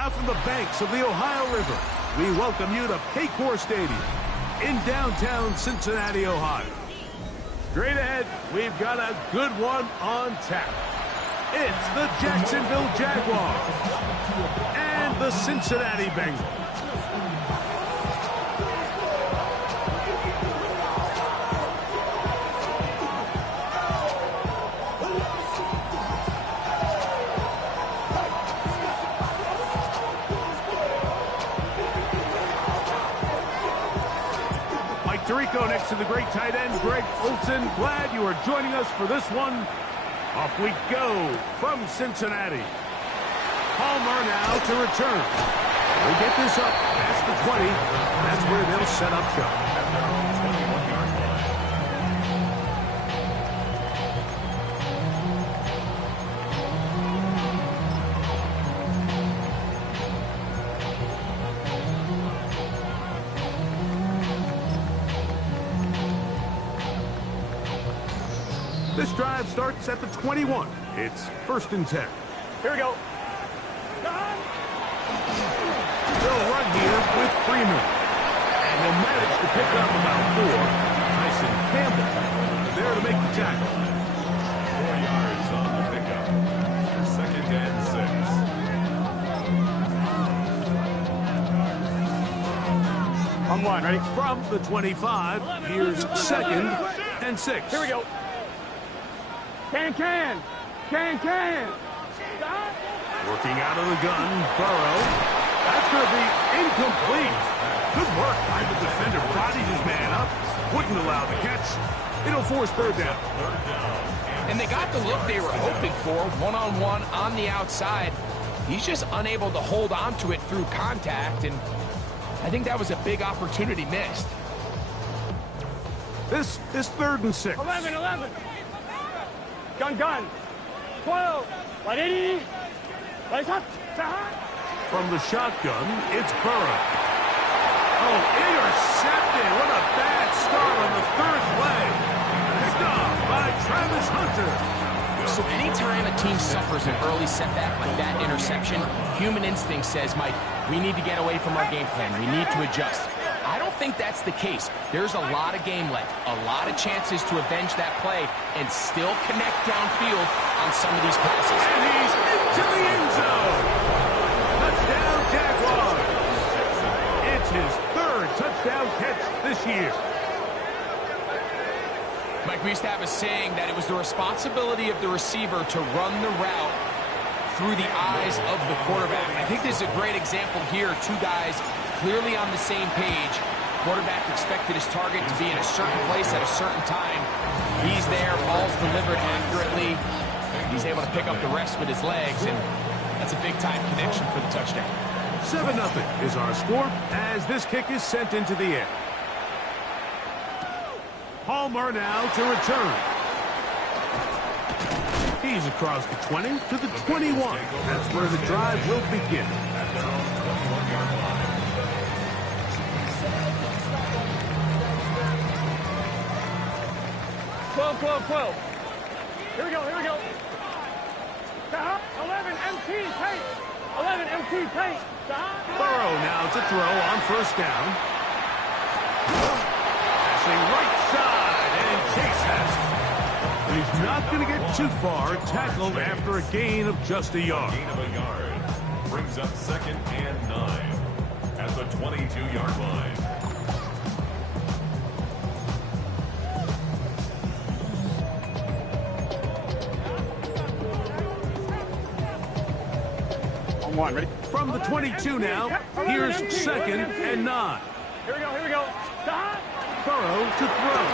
Now from the banks of the Ohio River, we welcome you to Paycor Stadium in downtown Cincinnati, Ohio. Straight ahead, we've got a good one on tap. It's the Jacksonville Jaguars and the Cincinnati Bengals. Tirico next to the great tight end, Greg Olsen. Glad you are joining us for this one. Off we go from Cincinnati. Palmer now to return. We'll get this up past the 20. That's where they'll set up shop. This drive starts at the 21. It's 1st and 10. Here we go. They'll run here with Freeman. And they'll manage to pick up about 4. Tyson Campbell there to make the tackle. 4 yards on the pickup. For 2nd and 6. On one, ready? From the 25, here's 2nd and 6. Here we go. Can. Working out of the gun, Burrow. That's going to be incomplete. Good work by the defender. Bodied his man up. Wouldn't allow the catch. It'll force 3rd down. And they got the look they were hoping for, one-on-one on the outside. He's just unable to hold on to it through contact, and I think that was a big opportunity missed. This is 3rd and 6. 11. Gun. 12. 180. From the shotgun, it's Burrow. Oh, intercepted. What a bad start on the 3rd play. Picked off by Travis Hunter. So anytime a team suffers an early setback like that interception, human instinct says, Mike, we need to get away from our game plan. We need to adjust. I don't think that's the case. There's a lot of game left, a lot of chances to avenge that play and still connect downfield on some of these passes. And he's into the end zone. Touchdown, Jaguars. It's his 3rd touchdown catch this year. Mike, we used to have a saying that it was the responsibility of the receiver to run the route through the eyes of the quarterback. I think this is a great example here. 2 guys clearly on the same page. Quarterback expected his target to be in a certain place at a certain time. He's there, ball's delivered accurately. He's able to pick up the rest with his legs, and that's a big-time connection for the touchdown. 7-0 is our score as this kick is sent into the air. Palmer now to return. He's across the 20 to the 21. That's where the drive will begin. 12. Here we go. 11 MT paint. 11 MT paint. Burrow now to throw on 1st down. Passing right side, and Chase has it. He's not going to get too far. Tackled after a gain of just a yard. Gain of a yard. Brings up 2nd and 9 at the 22-yard line. One, ready? From the 22 now, here's 2nd and 9. Here we go. Burrow to throw.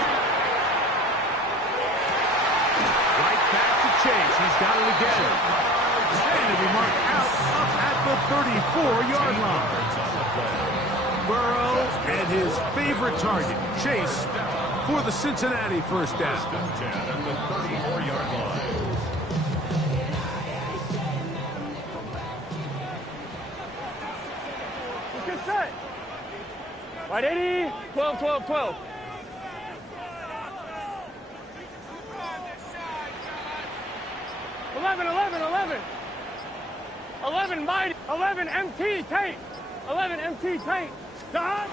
Right back to Chase. He's got it again. And it'll be marked out up at the 34-yard line. Burrow and his favorite target, Chase, for the Cincinnati 1st down. At the 34-yard line. Get set. 180. 12. 11. 11 mighty. 11 MT tape. 11 MT tape. Dot.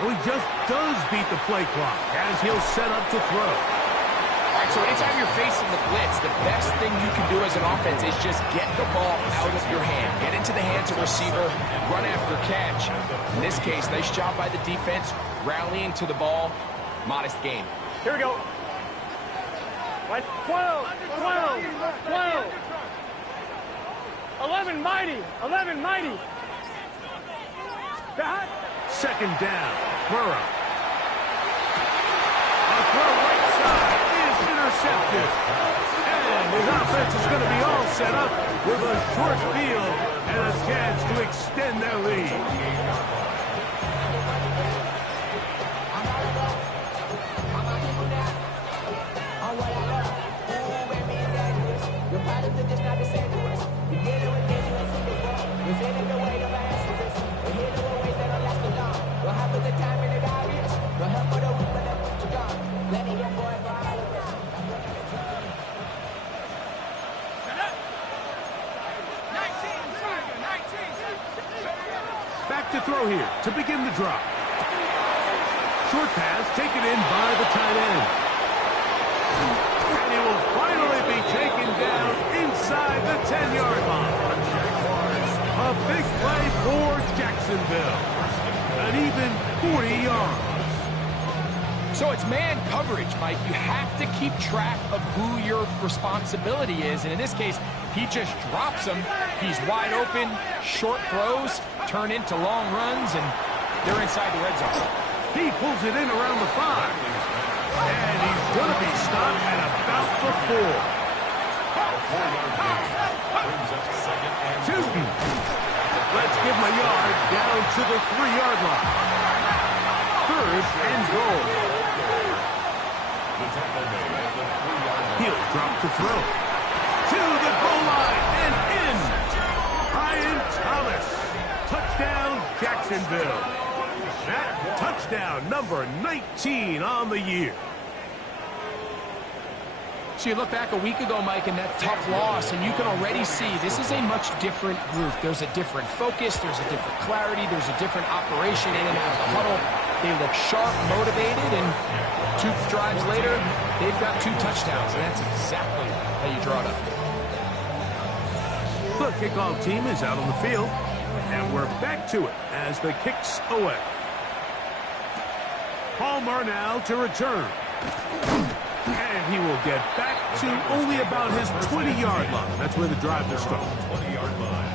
Well, he just does beat the play clock as he'll set up to throw. All right, so anytime you're facing the blitz, the best thing you can do as an offense is just get the ball out of your hand. Get into the hands of receiver, run after catch. In this case, nice job by the defense, rallying to the ball. Modest gain. Here we go. 12, 12, 12. 11 mighty. 11 mighty. Dot. Second down, Burrow. A throw right side is intercepted. And his offense is going to be all set up with a short field and a chance to extend their lead. Back to throw here to begin the drop. Short pass taken in by the tight end. And he will finally be taken down inside the 10-yard line. A big play for Jacksonville. An even 40 yards. So it's man coverage, Mike. You have to keep track of who your responsibility is. And in this case, he just drops him. He's wide open, short throws, turn into long runs, and they're inside the red zone. He pulls it in around the 5. And he's going to be stopped at about the 4. Tootin. Let's give him a yard down to the 3-yard line. Third and goal. He'll drop to throw. To the goal line and in. Brian Thomas. Touchdown, Jacksonville. That touchdown, number 19 on the year. So you look back a week ago, Mike, and that tough loss, and you can already see this is a much different group. There's a different focus. There's a different clarity. There's a different operation in and out of the huddle. They look sharp, motivated, and 2 drives later, they've got 2 touchdowns, and that's exactly how you draw it up. The kickoff team is out on the field, and we're back to it as the kick's away. Palmer now to return. And he will get back to only about his 20-yard line. That's where the drive will start. 20-yard line.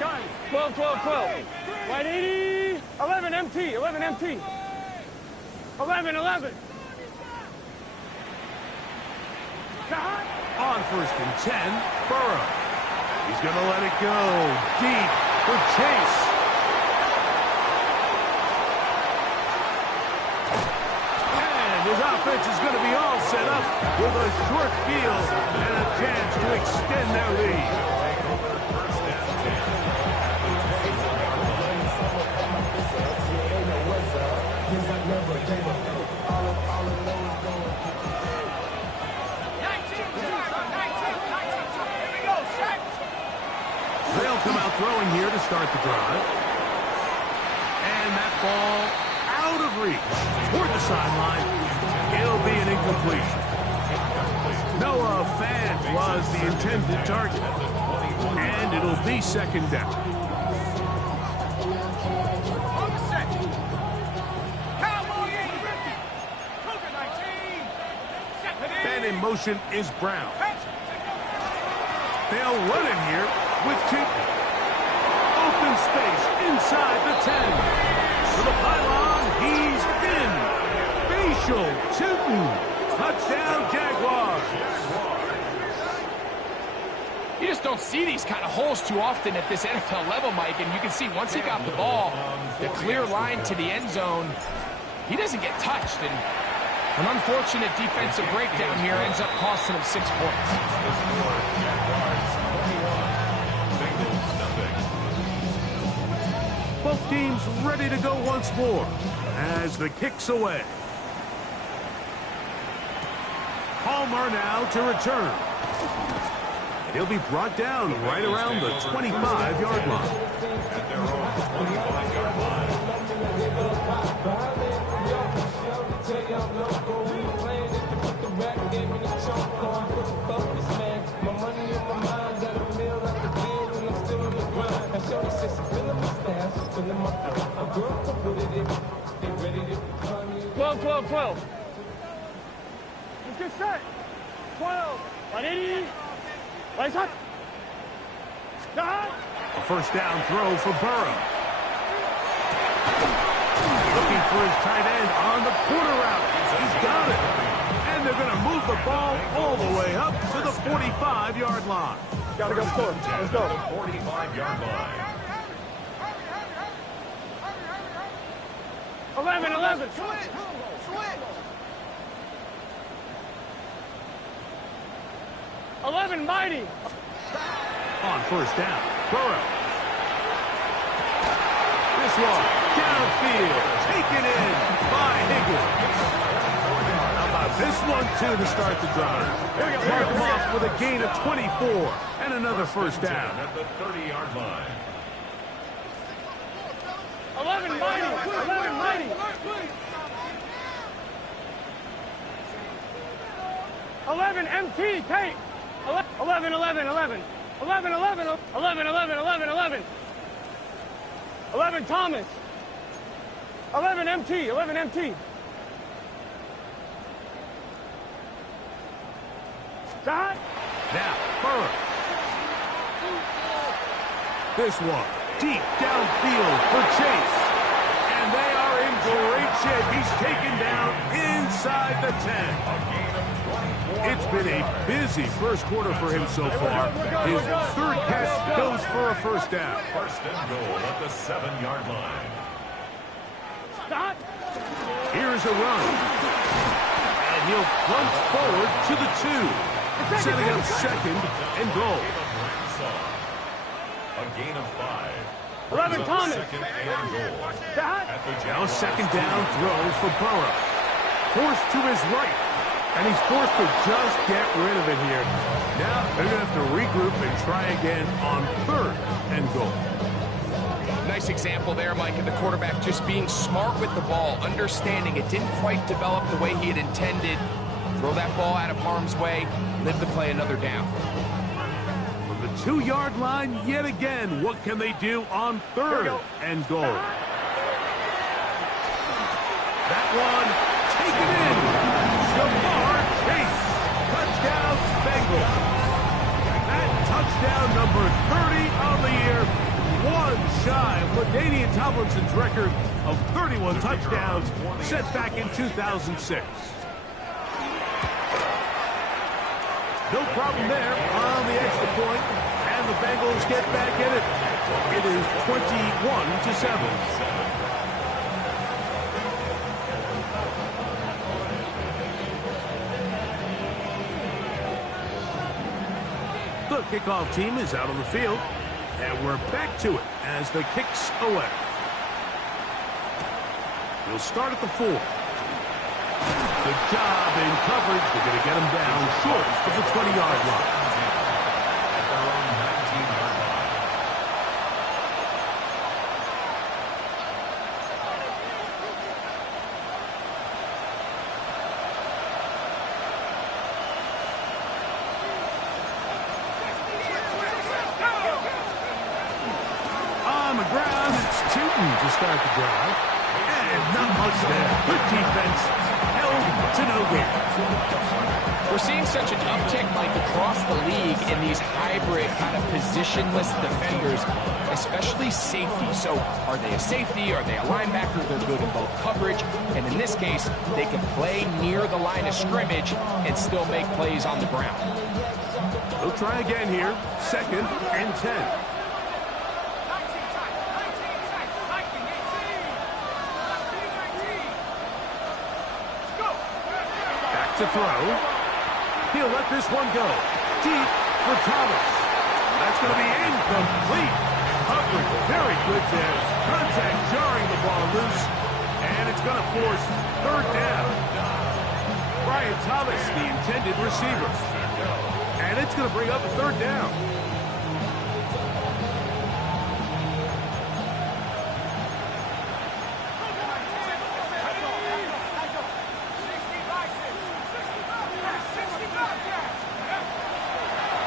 Gun. 12, 12, 12. 180. 11 MT. 11 MT. 11, 11. On first and 10, Burrow. He's going to let it go deep for Chase. And his offense is going to be all set up with a short field and a chance to extend their lead. They'll come out throwing here to start the drive. And that ball out of reach toward the sideline. It'll be an incompletion. Noah Fant was the intended target. And it'll be second down. And in motion is Brown. They'll run it here with Tootin. Open space inside the 10. To the pylon, he's in. Facial Tootin. Touchdown, Jaguars. You just don't see these kind of holes too often at this NFL level, Mike, and you can see once he got the ball, the clear line to the end zone, he doesn't get touched, and an unfortunate defensive breakdown here ends up costing him 6 points. Both teams ready to go once more as the kick's away. Palmer now to return. He'll be brought down right around the 25-yard line. At their own 25-yard line. Twelve. Let's get set. 12. 180. Lights up. A first down throw for Burrow. Looking for his tight end on the corner route. He's got it. And they're going to move the ball all the way up to the 45-yard line. Gotta go score. Let's go. 45-yard line. 11. 11, mighty. On first down, Burrow. This one, downfield, taken in by Higgins. How about this one, too, to start the drive? Mark him off with a gain of 24 and another first down. At the 30-yard line. 11, mighty. 11, mighty. 11, MT, take. 11. 11, Thomas. 11, MT. Shot. Now, Burrow. This one, deep downfield for Chase. And they are in great shape. He's taken down inside the 10. It's been a busy first quarter for him so far. His third catch goes for a first down. First and goal at the 7-yard line. Stop. Here's a run. And he'll plunge forward to the 2. Setting up second and goal. A gain of 5. 11, Thomas. Second and goal. Stop. Now second down throw for Burrow. Forced to his right. And he's forced to just get rid of it here. Now they're going to have to regroup and try again on third and goal. Nice example there, Mike, of the quarterback just being smart with the ball, understanding it didn't quite develop the way he had intended. Throw that ball out of harm's way, live to play another down. From the 2-yard line yet again, what can they do on third and goal? That one taken in. Jamar Chase. Touchdown, Bengals. That touchdown number 30 on the year. One shy of LaDainian Tomlinson's record of 31 touchdowns set back in 2006. No problem there on the extra point, and the Bengals get back in it. It is 21-7. The kickoff team is out on the field, and we're back to it as the kick's away. We'll start at the 4. Good job in coverage. They're going to get him down short of the 20-yard line. At their own 19-yard line. On the ground, it's Tootin to start the drive. And not much there. Good defense. Held to no gain. We're seeing such an uptick, Mike, across the league in these hybrid kind of positionless defenders, especially safety. So are they a safety? Are they a linebacker? They're good in both coverage. And in this case, they can play near the line of scrimmage and still make plays on the ground. We'll try again here. Second and 10. To throw. He'll let this one go. Deep for Thomas. That's going to be incomplete. A Coverage very good there. Contact jarring the ball loose. And it's going to force third down. Brian Thomas, the intended receiver. And it's going to bring up a third down.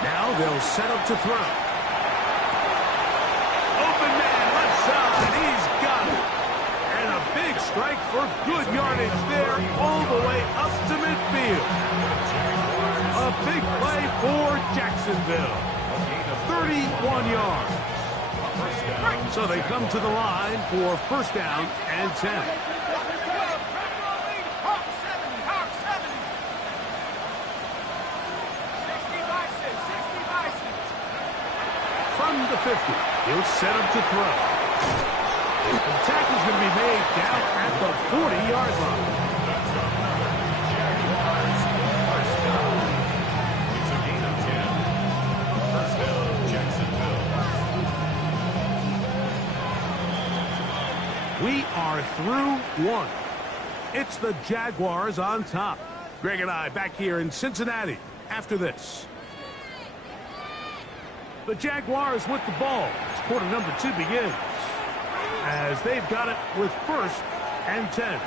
Now they'll set up to throw. Open man, left side. He's got it. And a big strike for good yardage there all the way up to midfield. A big play for Jacksonville. 31 yards. So they come to the line for first down and 10. From the 50, he'll set up to throw. The tackle's going to be made down at the 40-yard line. It's a gain of 10. First down, Jacksonville. We are through one. It's the Jaguars on top. Greg and I back here in Cincinnati after this. The Jaguars with the ball as quarter number 2 begins. As they've got it with first and 10.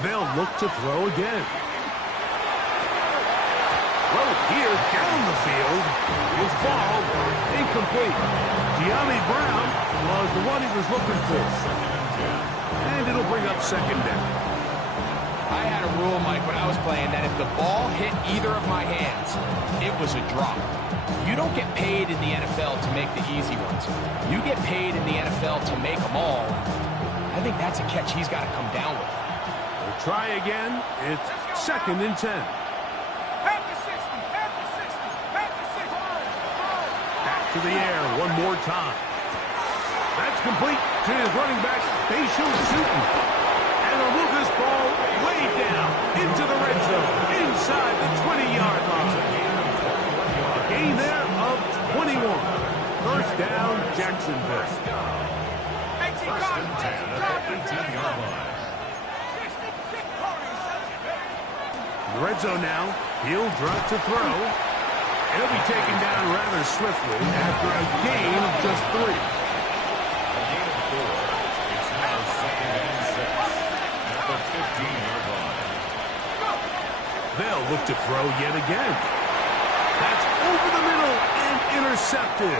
They'll look to throw again. Throw here down the field. Will fall. Incomplete. De'Ami Brown was the one he was looking for. And it'll bring up second down. I had a rule, Mike, when I was playing that if the ball hit either of my hands, it was a drop. You don't get paid in the NFL to make the easy ones. You get paid in the NFL to make them all. I think that's a catch he's got to come down with. We'll try again. It's second and 10. Back to the air one more time. That's complete to his running back, Bayshul Sutton. And they'll move this ball way down into the red zone, inside the 20-yard line. A gain there of 21. First down, Jacksonville. First and 10 at the 18-yard line. The red zone now. He'll drop to throw. He'll be taken down rather swiftly after a gain of just 3. A gain of 4. It's now second and 6 at the 15-yard line. They'll look to throw yet again. That's over the middle and intercepted.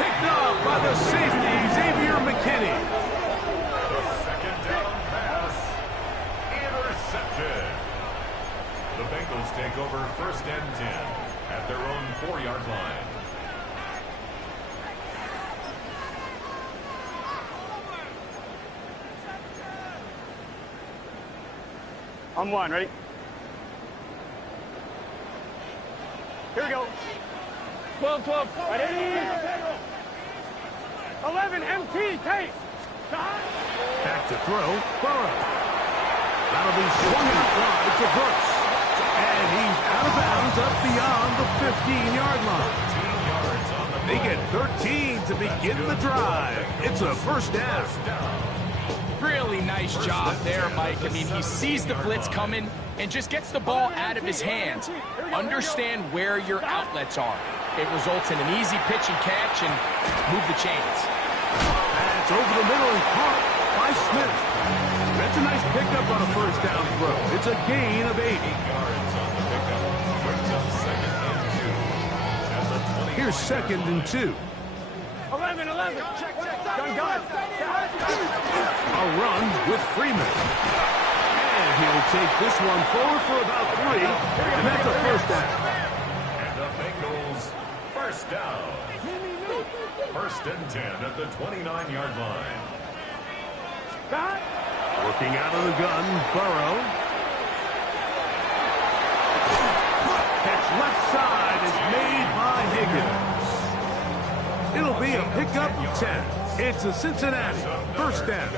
Picked up by the safety, Xavier McKinney. The second down pass. Intercepted. The Bengals take over first and 10 at their own 4-yard line. On one, ready? Here we go. 12. Ready? 11, MT, take. Back to throw, Burrow. That'll be swung out wide to Brooks. And he's out of bounds up beyond the 15-yard line. 15 yards on the They get 13 to begin the drive. It's a first down. Really nice job there, Mike. I mean, he sees the blitz coming and just gets the ball out of his hands. Understand where your outlets are. It results in an easy pitch and catch and move the chains. That's over the middle and caught by Smith. That's a nice pickup on a first down throw. It's a gain of 8. yards on the pickup. Brings up second and 2 at the 20. Here's second and 2. 11. Gun. A run with Freeman. And he'll take this one forward for about 3. And that's a first down. And the Bengals first down. First and 10 at the 29-yard line. Working out of the gun, Burrow. pickup of 10. It's a Cincinnati first down.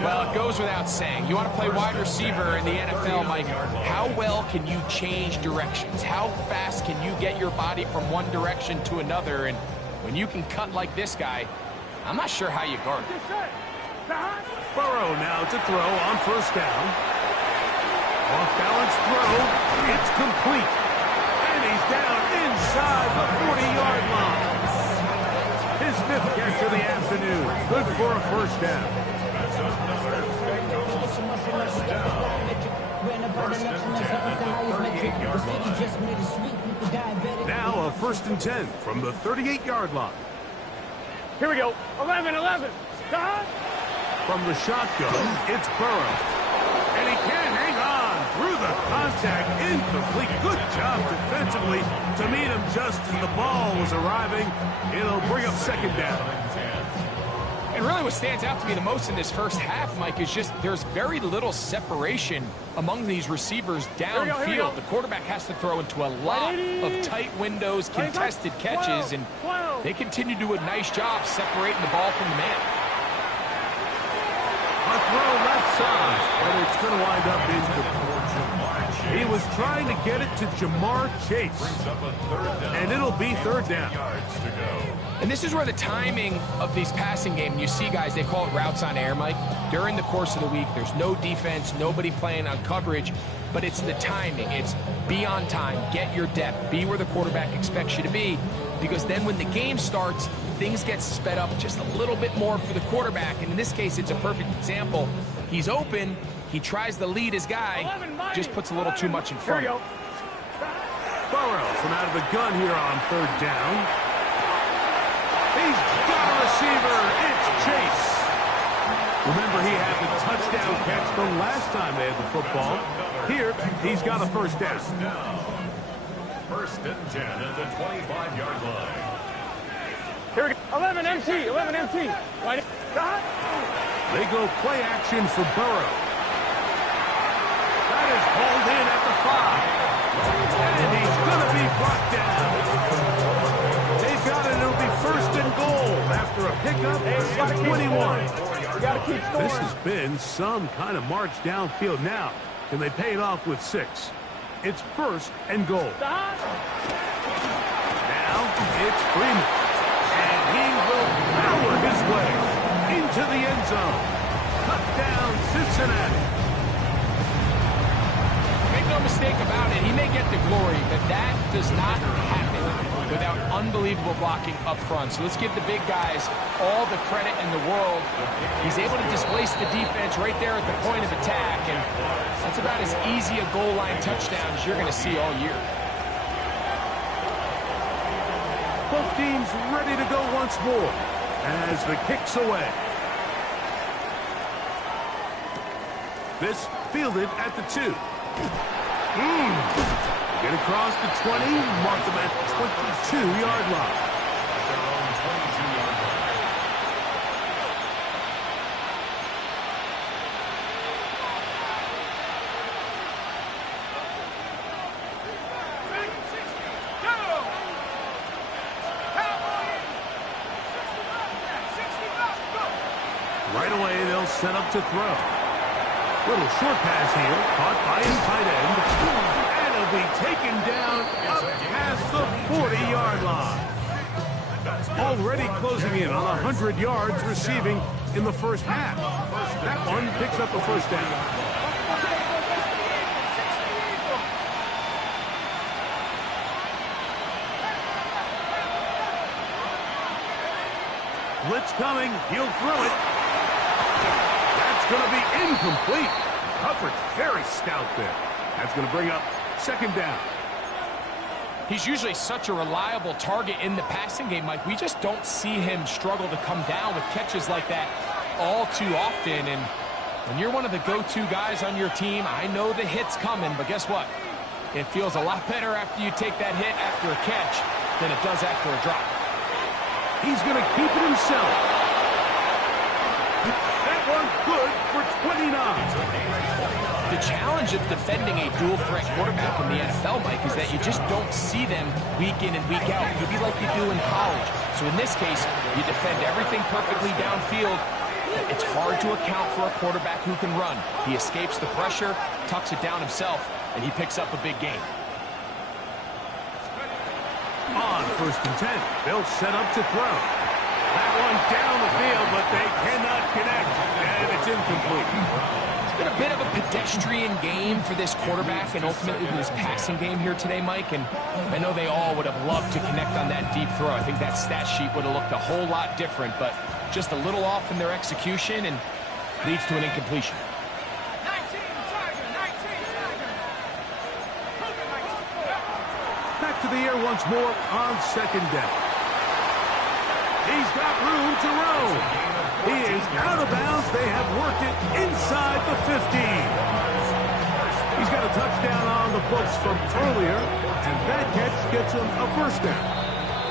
Well, it goes without saying. You want to play wide receiver in the NFL, Mike. How well can you change directions? How fast can you get your body from one direction to another? And when you can cut like this guy, I'm not sure how you guard it. Burrow now to throw on first down. Off-balance throw. It's complete. And he's down inside the 40-yard line. His 5th catch of the afternoon. Good for a first down. Now a 1st and 10 from the 38-yard line. Here we go. 11. Stop. From the shotgun, it's Burrow. And he can't hang on through the contact. Incomplete. Good job defensively to meet him just as the ball was arriving. It'll bring up 2nd down. And really what stands out to me the most in this first half, Mike, is just there's very little separation among these receivers downfield. The quarterback has to throw into a lot of tight windows, contested catches, and they continue to do a nice job separating the ball from the man. A throw left side, but it's going to wind up incomplete. He was trying to get it to Jamar Chase, and it'll be 3rd down. And this is where the timing of these passing games, you see guys, they call it routes on air, Mike. During the course of the week, there's no defense, nobody playing on coverage, but it's the timing. It's be on time, get your depth, be where the quarterback expects you to be, because then when the game starts, things get sped up just a little bit more for the quarterback. And in this case, it's a perfect example. He's open, he tries to lead his guy, just puts a little too much in front. Burrow from out of the gun here on 3rd down. He's got a receiver. It's Chase. Remember, he had the touchdown catch the last time they had the football. Here, he's got a first down. 1st and 10 at the 25-yard line. Here we go. 11 MT. Right. They go play action for Burrow. That is hauled in at the 5. And he's going to be brought down. They've got it. It'll be 1st and goal after a pickup of 21. This has been some kind of march downfield. Now, can they pay it off with 6? It's 1st and goal. Now it's Freeman. And he will power his way into the end zone. Touchdown, Cincinnati. Make no mistake about it, he may get the glory, but that does not happen without unbelievable blocking up front. So let's give the big guys all the credit in the world. He's able to displace the defense right there at the point of attack, and that's about as easy a goal line touchdown as you're going to see all year. Both teams ready to go once more as the kick's away. This fielded at the 2. Get across the 20, mark them at the 22-yard line. Their own 22-yard line. Right away, they'll set up to throw. Little short pass here, caught by his tight end. And it'll be taken down up past the 40-yard line. Already closing in on 100 yards receiving in the first half. That one picks up a first down. Blitz coming, he'll throw it. That's going to be incomplete. Coverage very stout there. That's going to bring up 2nd down. He's usually such a reliable target in the passing game, Mike. We just don't see him struggle to come down with catches like that all too often. And when you're one of the go-to guys on your team, I know the hit's coming, but guess what? It feels a lot better after you take that hit after a catch than it does after a drop. He's going to keep it himself. That one's good for 29. The challenge of defending a dual-threat quarterback in the NFL, Mike, is that you just don't see them week in and week out, maybe like you do in college. So in this case, you defend everything perfectly downfield. It's hard to account for a quarterback who can run. He escapes the pressure, tucks it down himself, and he picks up a big gain. On 1st and 10, they'll set up to throw. That one down the field, but they cannot connect, and it's incomplete. It's been a bit of a pedestrian game for this quarterback and ultimately this passing game here today, Mike, and I know they all would have loved to connect on that deep throw. I think that stat sheet would have looked a whole lot different, but just a little off in their execution and leads to an incompletion. Back to the air once more on 2nd down. He's got room to roam. He is out of bounds. They have worked it inside the 15. He's got a touchdown on the books from earlier, and that catch gets him a 1st down.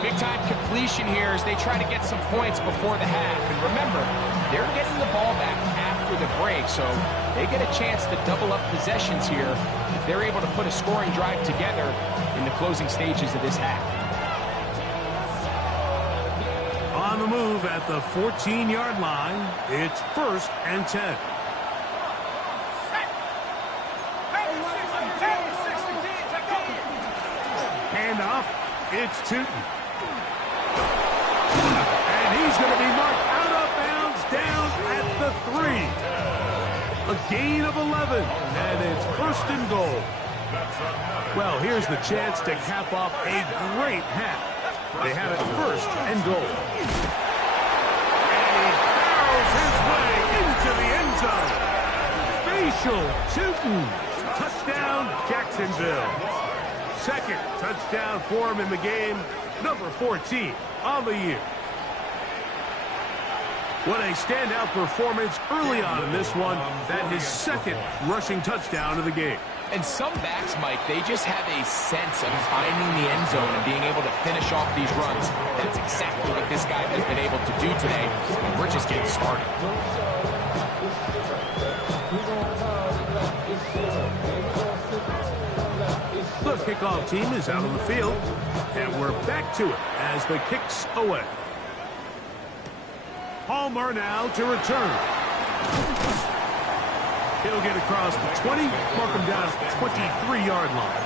Big-time completion here as they try to get some points before the half. And remember, they're getting the ball back after the break, so they get a chance to double up possessions here if they're able to put a scoring drive together in the closing stages of this half. On the move at the 14-yard line, it's 1st and 10. Handoff, it's Tootin. And he's going to be marked out of bounds down at the 3. A gain of 11, and it's 1st and goal. Well, here's the chance to cap off a great half. They have it 1st and goal. And he barrels his way into the end zone. Facial Tootin. Touchdown, Jacksonville. 2nd touchdown for him in the game. Number 14 on the year. What a standout performance early on in this one. That his 2nd rushing touchdown of the game. And some backs, Mike, they just have a sense of finding the end zone and being able to finish off these runs. That's exactly what this guy has been able to do today. And we're just getting started. The kickoff team is out on the field, and we're back to it as the kick's away. Palmer now to return. He'll get across the 20, mark him down at the 23-yard line.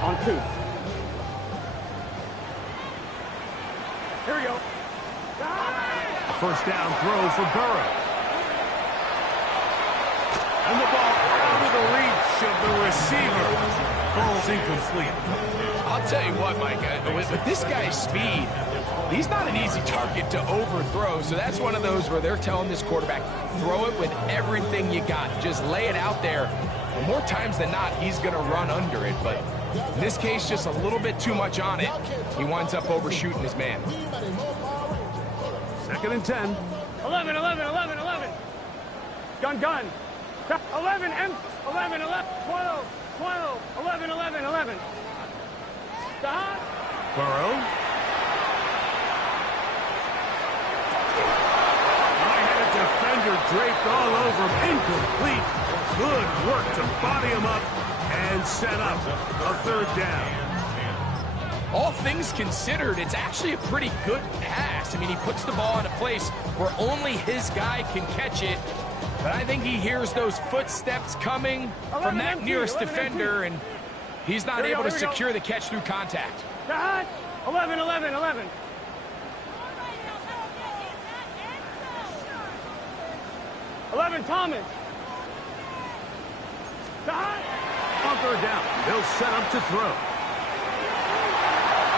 On 2. Here we go. A 1st down throw for Burrow. And the ball out of the reach of the receiver. Ball's incomplete. I'll tell you what, Mike, with this guy's speed, he's not an easy target to overthrow. So that's one of those where they're telling this quarterback, throw it with everything you got. Just lay it out there. And more times than not, he's going to run under it. But in this case, just a little bit too much on it. He winds up overshooting his man. 2nd and 10. 11, 11, 11, 11. Gun. 11, 11, 11, 12, 12, 11, 11, 11. Stop. Burrow. I had a defender draped all over him. Incomplete. Good work to body him up and set up a 3rd down. All things considered, it's actually a pretty good pass. I mean, he puts the ball in a place where only his guy can catch it. But I think he hears those footsteps coming from that nearest defender, and he's not able to secure the catch through contact. 11, 11, 11. 11, Thomas. On 3rd down, they'll set up to throw.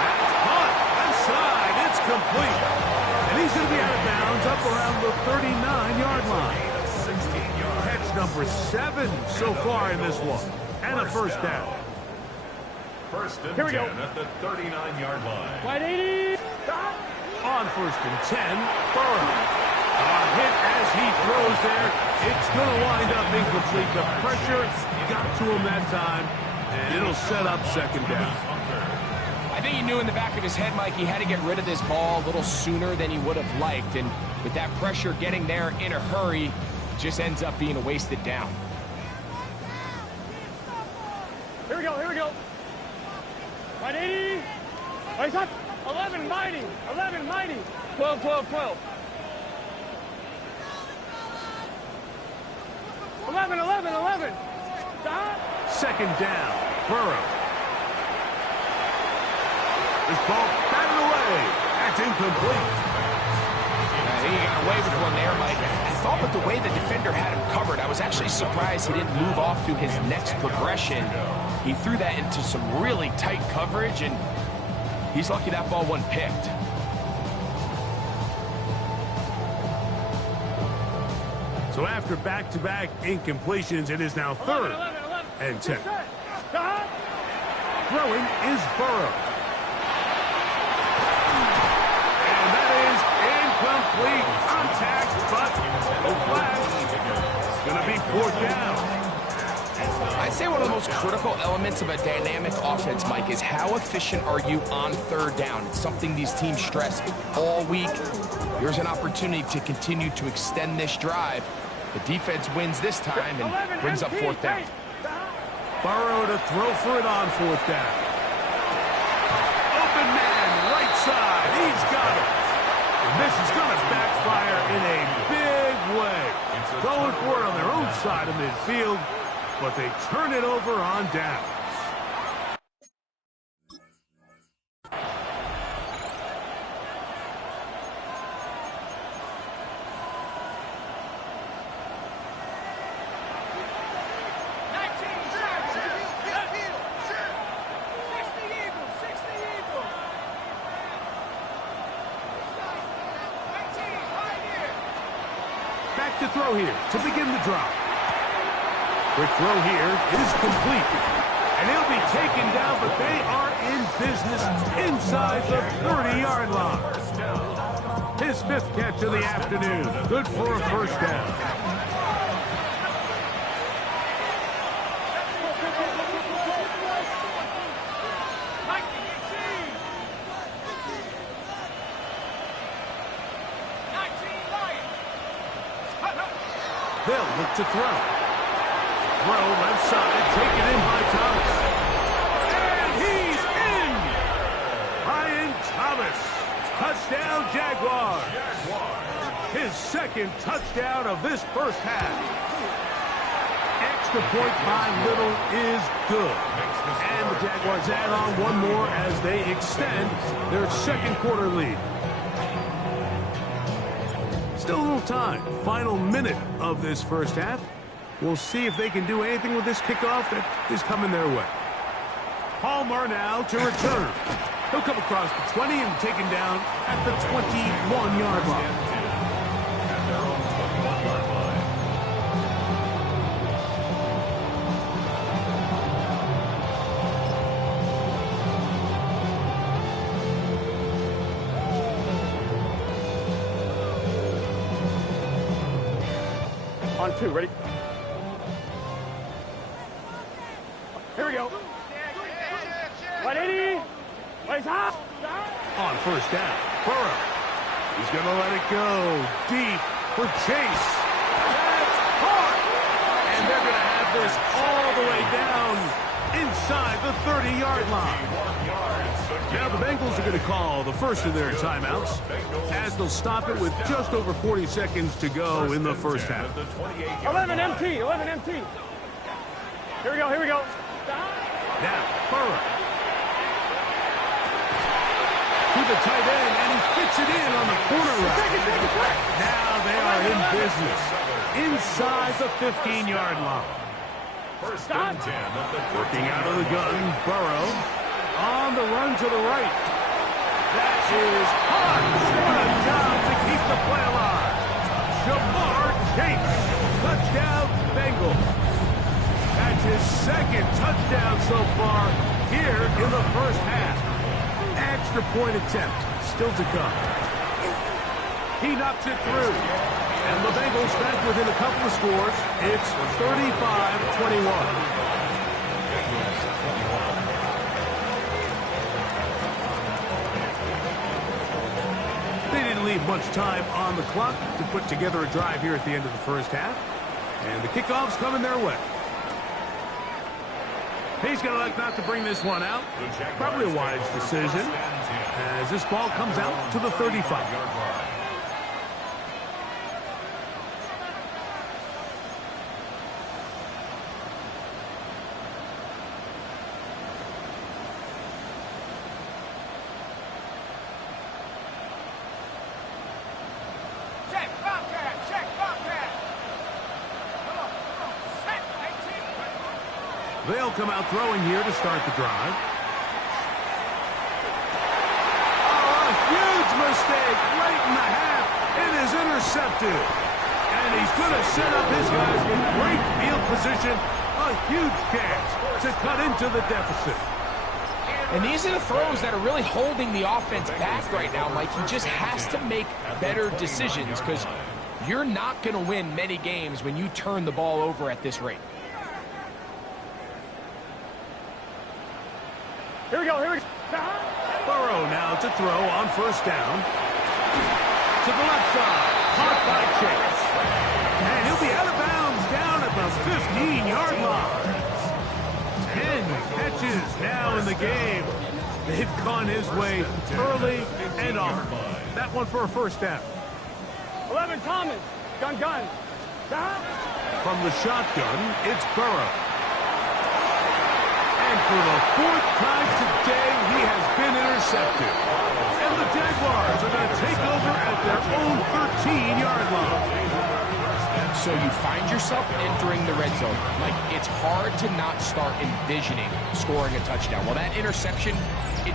That's caught. Left side, it's complete. And he's going to be out of bounds up around the 39-yard line. Catch number 7 so far in this one. And a 1st down. 1st and Here we 10 go. at the 39-yard line. Wide 80. On 1st and 10, Burrow. A hit as he throws there. It's going to wind up incomplete. The pressure got to him that time. And it'll set up second down. I think he knew in the back of his head, Mike, he had to get rid of this ball a little sooner than he would have liked. And with that pressure getting there in a hurry, it just ends up being a wasted down. Here we go, here we go. 180. Wait up. 11 mighty. 11 mighty. 12, 12, 12. 11, 11, 11. Stop. Second down. Burrow. This ball batted away. That's incomplete. He got away with one there, Mike. I thought with the way the defender had him covered, I was actually surprised he didn't move off to his next progression. He threw that into some really tight coverage, and he's lucky that ball wasn't picked. So after back-to-back incompletions, it is now third 11, 11, 11. and 10. Stop. Throwing is Burrow. And that is incomplete. Contact, but no flags. It's going to be fourth down. I'd say one of the most critical elements of a dynamic offense, Mike, is how efficient are you on third down. It's something these teams stress all week. Here's an opportunity to continue to extend this drive. The defense wins this time and brings up fourth down. Burrow to throw for it on fourth down. Open man, right side. He's got it. And this is going to backfire in a big way. Going for it on their own side of midfield, but they turn it over on downs. Back to throw here to begin the drive. Quick throw here is complete. And he'll be taken down, but they are in business inside the 30-yard line. His fifth catch of the afternoon. Good for a first down. They'll look to throw. Throw left side, taken in by Thomas. And he's in! Ryan Thomas. Touchdown, Jaguars. His second touchdown of this first half. Extra point by Little is good. And the Jaguars add on one more as they extend their second quarter lead. Still a little time. Final minute of this first half. We'll see if they can do anything with this kickoff that is coming their way. Palmer now to return. He'll come across the 20 and taken down at the 21-yard line. On two, ready? Here we go. 180. Wait up. On first down, Burrow. He's going to let it go deep for Chase. That's caught. And they're going to have this all the way down inside the 30-yard line. Now the Bengals are going to call the first of their timeouts as they'll stop it with just over 40 seconds to go in the first half. 11 MT, 11 MT. Here we go, here we go. Now, Burrow. To the tight end, and he fits it in on the corner route. Now they are in business inside the 15-yard line. First and 10 at the Working out of the gun, Burrow on the run to the right. That is hard. What a job to keep the play alive. Jamar Chase, touchdown Bengals. That's his second touchdown so far here in the first half. Extra point attempt still to come. He knocks it through. And the Bengals back within a couple of scores. It's 35-21. leave much time on the clock to put together a drive here at the end of the first half. And the kickoff's coming their way. He's going to elect not to bring this one out. Probably a wise decision as this ball comes out to the 35. They'll come out throwing here to start the drive. Oh, a huge mistake right in the half. It is intercepted. And he's going to set up his guys in great field position. A huge chance to cut into the deficit. And these are the throws that are really holding the offense back right now, Mike. He just has to make better decisions because you're not going to win many games when you turn the ball over at this rate. Here we go, here we go. Burrow now to throw on first down. To the left side. Caught by Chase. And he'll be out of bounds down at the 15-yard line. 10 catches now in the game. They've gone his way early and often. That one for a first down. 11, Thomas. Gun. From the shotgun, it's Burrow. And for the fourth time today, he has been intercepted. And the Jaguars are going to take over at their own 13-yard line. So you find yourself entering the red zone. Like, it's hard to not start envisioning scoring a touchdown. Well, that interception, it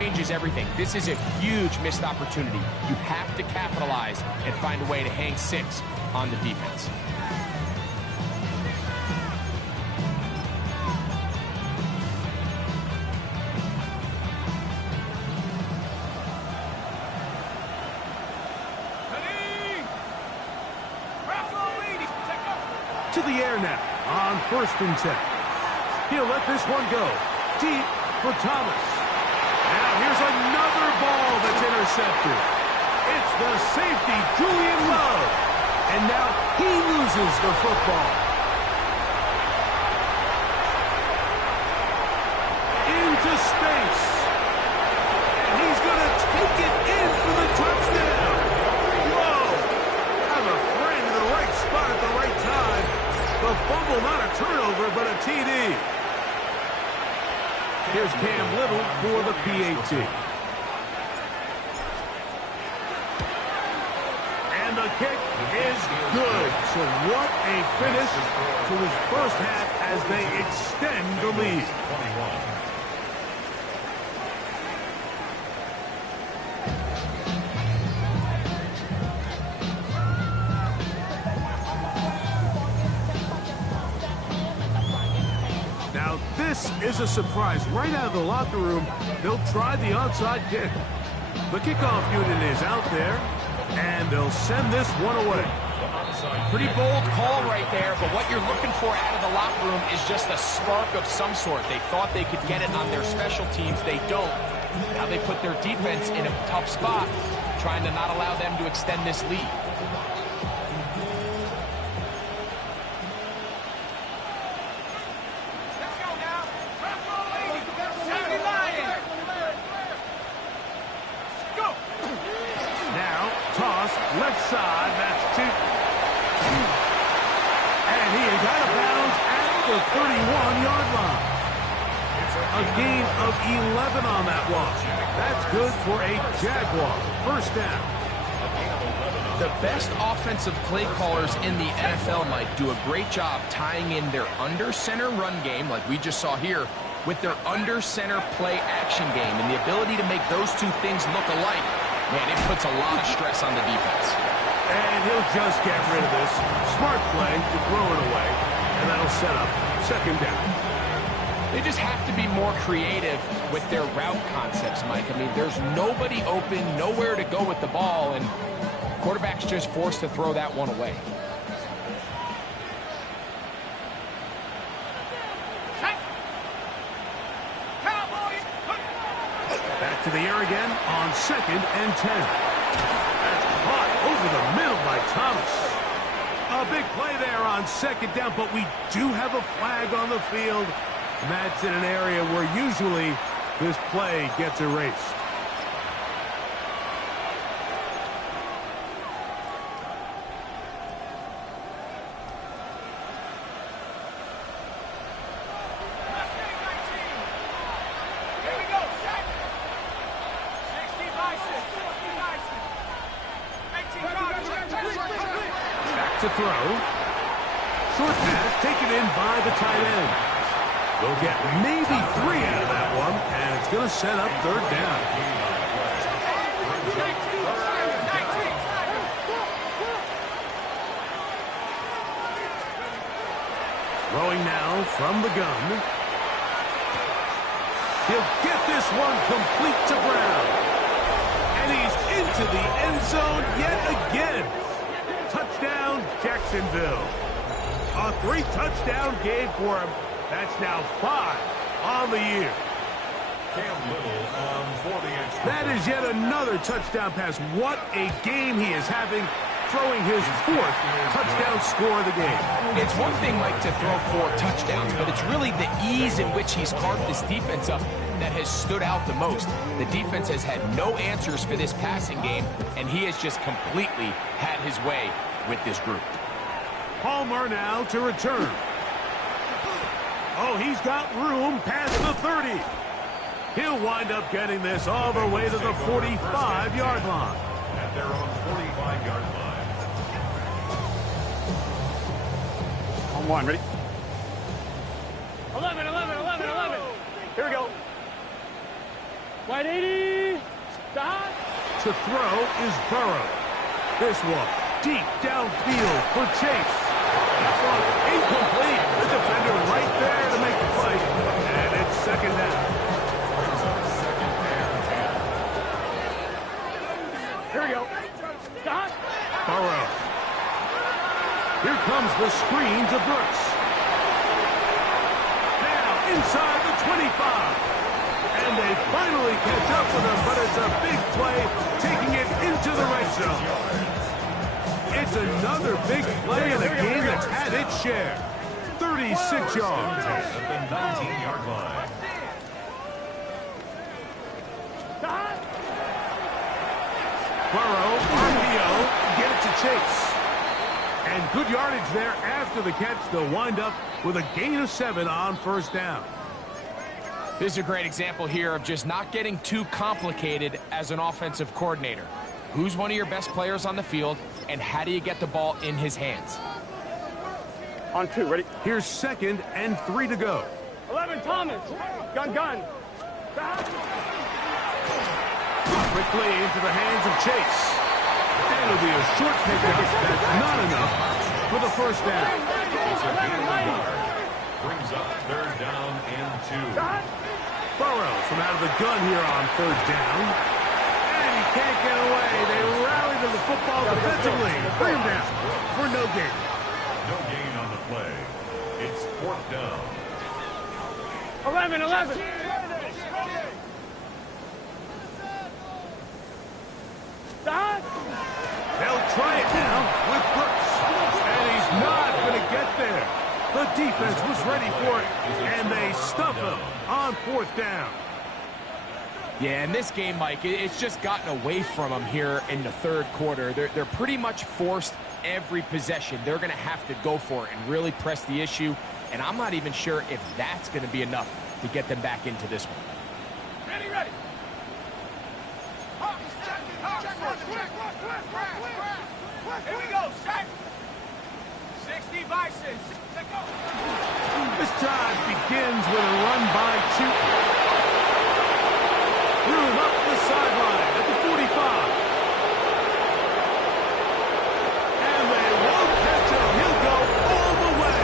changes everything. This is a huge missed opportunity. You have to capitalize and find a way to hang 6 on the defense. To the air now on 1st and 10. He'll let this one go deep for Thomas. Now here's another ball that's intercepted. It's the safety, Julian Love. And now he loses the football. Into space. Here's Cam Little for the PAT. And the kick is good. So what a finish to his first half as they extend the lead. Now this is a surprise. Right out of the locker room, they'll try the onside kick. The kickoff unit is out there, and they'll send this one away. Pretty bold call right there, but what you're looking for out of the locker room is just a spark of some sort. They thought they could get it on their special teams. They don't. Now they put their defense in a tough spot, trying to not allow them to extend this lead. Left side, that's two. And he is out of bounds at the 31-yard line. A gain of 11 on that one. That's good for a Jaguar. First down. The best offensive play callers in the NFL, Mike, do a great job tying in their under-center run game, like we just saw here, with their under-center play action game. And the ability to make those two things look alike, man, it puts a lot of stress on the defense. And he'll just get rid of this. Smart play to throw it away. And that'll set up second down. They just have to be more creative with their route concepts, Mike. I mean, there's nobody open, nowhere to go with the ball, and quarterback's just forced to throw that one away. Back to the air again on 2nd and 10. That's caught over the middle by Thomas. A big play there on 2nd down, but we do have a flag on the field. And that's in an area where usually this play gets erased. To throw. Short pass taken in by the tight end. They'll get maybe 3 out of that one, and it's going to set up third down. Throwing now from the gun. He'll get this one complete to Brown. And he's into the end zone yet again. Touchdown, Jacksonville. A 3-touchdown game for him. That's now 5 on the year. That is yet another touchdown pass. What a game he is having, throwing his 4th touchdown score of the game. It's one thing, Mike, to throw 4 touchdowns, but it's really the ease in which he's carved this defense up that has stood out the most. The defense has had no answers for this passing game, and he has just completely had his way with this group. Palmer now to return. Oh, he's got room past the 30. He'll wind up getting this all the way to the 45-yard line. At their own 45-yard line. On 1, ready? 11, 11, 11, 11. Here we go. Wide 80. Stop. To throw is Burrow. This one deep downfield for Chase. Incomplete. The defender right there to make the play. And it's second down. Here we go. Stop. Burrow. Here comes the screen to Brooks. Now inside the 25. And they finally catch up with him, but it's a big play, taking it into the red zone. It's another big play in a game that's had its share. 36 yards. At the 19-yard line. Burrow, RPO, get it to Chase. And good yardage there after the catch. They'll wind up with a gain of 7 on first down. This is a great example here of just not getting too complicated as an offensive coordinator. Who's one of your best players on the field, and how do you get the ball in his hands? On 2, ready? Here's 2nd and 3 to go. 11, Thomas. Gun. Quickly into the hands of Chase. And it'll be a short pickup. That's not enough for the first down. Brings up 3rd down and 2. Burrows from out of the gun here on 3rd down. And he can't get away. They rally to the football defensively. Bring him down for no gain. No gain on the play. It's 4th down. 11. They'll try it now with Brooks. And he's not going to get there. The defense was ready for it, and they stuff him on 4th down. Yeah, in this game, Mike, it's just gotten away from them here in the 3rd quarter. They're pretty much forced every possession. They're going to have to go for it and really press the issue, and I'm not even sure if that's going to be enough to get them back into this one. Ready. Here we go, set. 60 Bison. This drive begins with a run by Chute. Room up the sideline at the 45. And they won't catch him. He'll go all the way.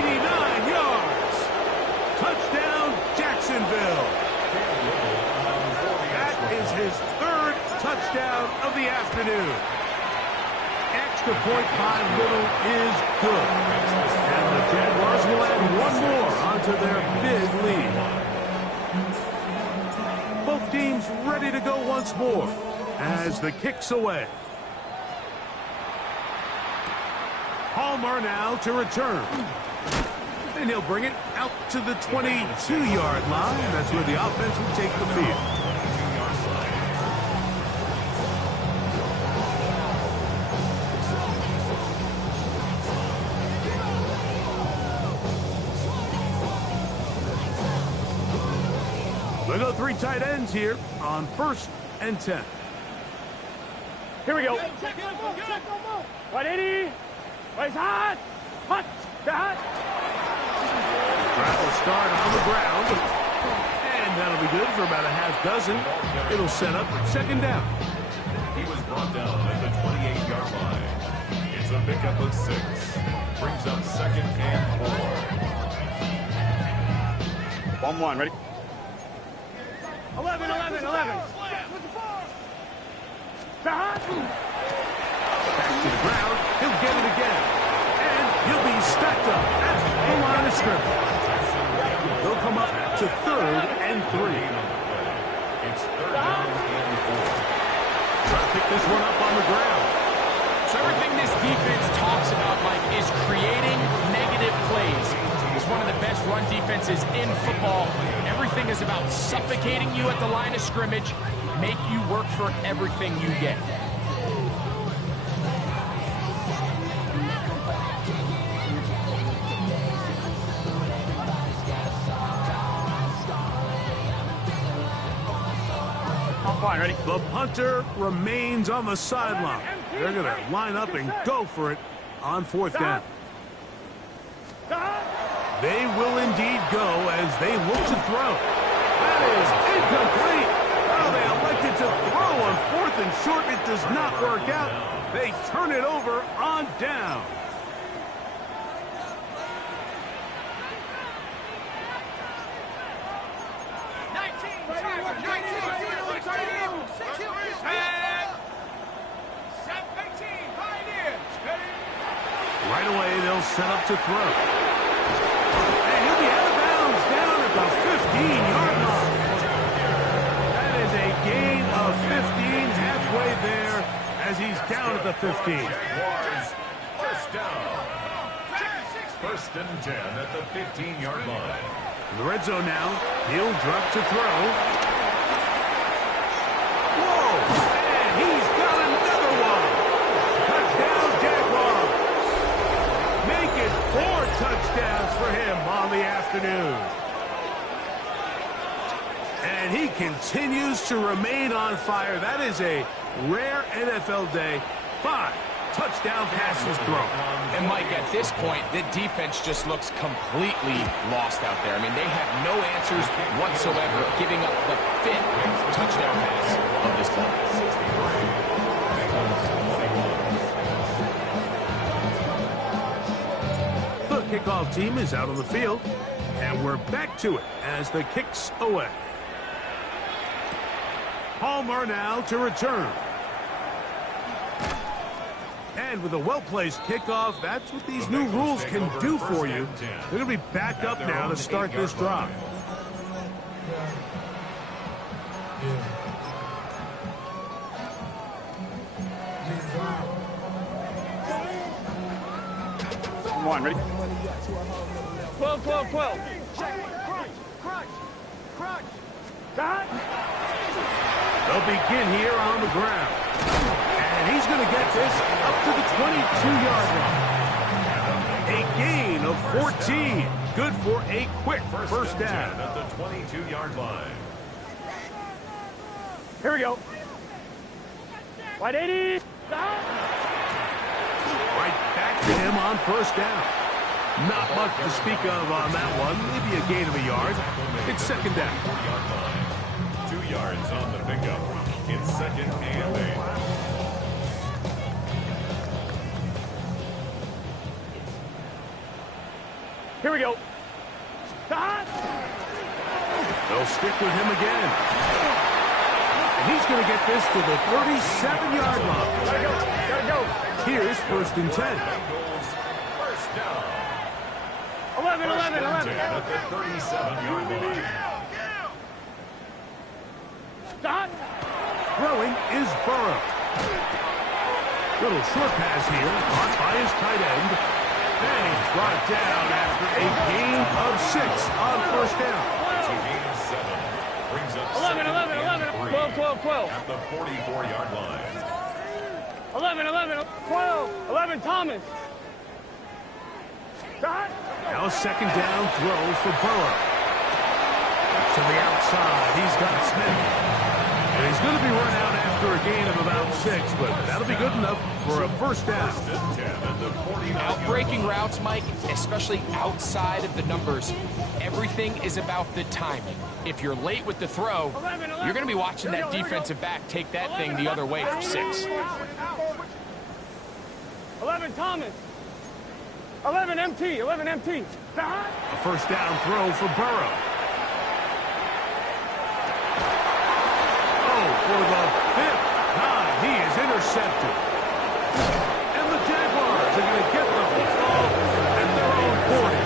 89 yards. Touchdown, Jacksonville. That is his 3rd touchdown of the afternoon. Extra point by Little is good. And the Jaguars will add one more onto their big lead. Both teams ready to go once more as the kick's away. Palmer now to return. And he'll bring it out to the 22-yard line. That's where the offense will take the field. They go 3 tight ends here on 1st and 10. Here we go. Right, 80. Right, hot. Hot. Drive will start on the ground. And that'll be good for about a half dozen. It'll set up 2nd down. He was brought down at the 28-yard line. It's a pickup of 6. Brings up 2nd and 4. 1-1, ready? 11. Back to the ground. He'll get it again. And he'll be stacked up at the line of scrimmage. They'll come up to 3rd and 3. It's 3rd down and 4. Try to pick this one up on the ground. So everything this defense talks about, Mike, is creating negative plays. It's one of the best run defenses in football. Everything is about suffocating you at the line of scrimmage, make you work for everything you get. Fine, ready? The punter remains on the sideline. They're going to line up and go for it on 4th down. They will indeed go as they look to throw. That is incomplete. Oh, they elected to throw on 4th and short. It does not work out. They turn it over on down. Right away, they'll set up to throw. And he'll be out of bounds down at the 15-yard line. That is a gain of 15 halfway there as he's down at the 15. Jaguars, 1st down. 1st and 10 at the 15-yard line. In the red zone now, he'll drop to throw. Whoa! And he's got another one. Touchdown, Jaguars. Make it 4 touchdowns for him on the afternoon. And he continues to remain on fire. That is a rare NFL day. 5 touchdown passes thrown. And Mike, at this point, the defense just looks completely lost out there. I mean, they have no answers whatsoever, giving up the 5th touchdown pass of this ball. The kickoff team is out on the field, and we're back to it as the kick's away. Palmer now to return. And with a well-placed kickoff, that's what these new rules can do for you. They're going to be back up now to start this drive. Come on, ready? 12, 12, 12. Crunch. Got. They'll begin here on the ground. And he's going to get this up to the 22-yard line. A gain of 14. Good for a quick first down. At the 22-yard line. Here we go. Wide 80. Right back to him on first down. Not much to speak of on that one. Maybe a gain of a yard. It's second down. 4-yard line. 2 yards on the pickup. It's second and 8. Here we go. They'll stick with him again. And he's going to get this to the 37-yard line. Gotta go. Here's first and 10. Bengals first down. 11. At the 37-yard line. Stop. Throwing is Burrow. Little short pass here, caught by his tight end. And he's brought down after a gain of 6 on first down. It's a gain of 7. Brings up 11. 12. At the 44-yard line. 11. 12. 11, Thomas. Stop. Now a second down throw for Burrow. To the outside, he's got Smith. And he's going to be run out after a gain of about 6, but that'll be good enough for a first down. First and 10 at the 49-yard Out breaking routes, Mike, especially outside of the numbers, everything is about the timing. If you're late with the throw, you're going to be watching that defensive back take that thing the other way for 6. 11, Thomas. 11, MT. A first down throw for Burrow. For the 5th time, he is intercepted. And the Jaguars are going to get the football at their own 40.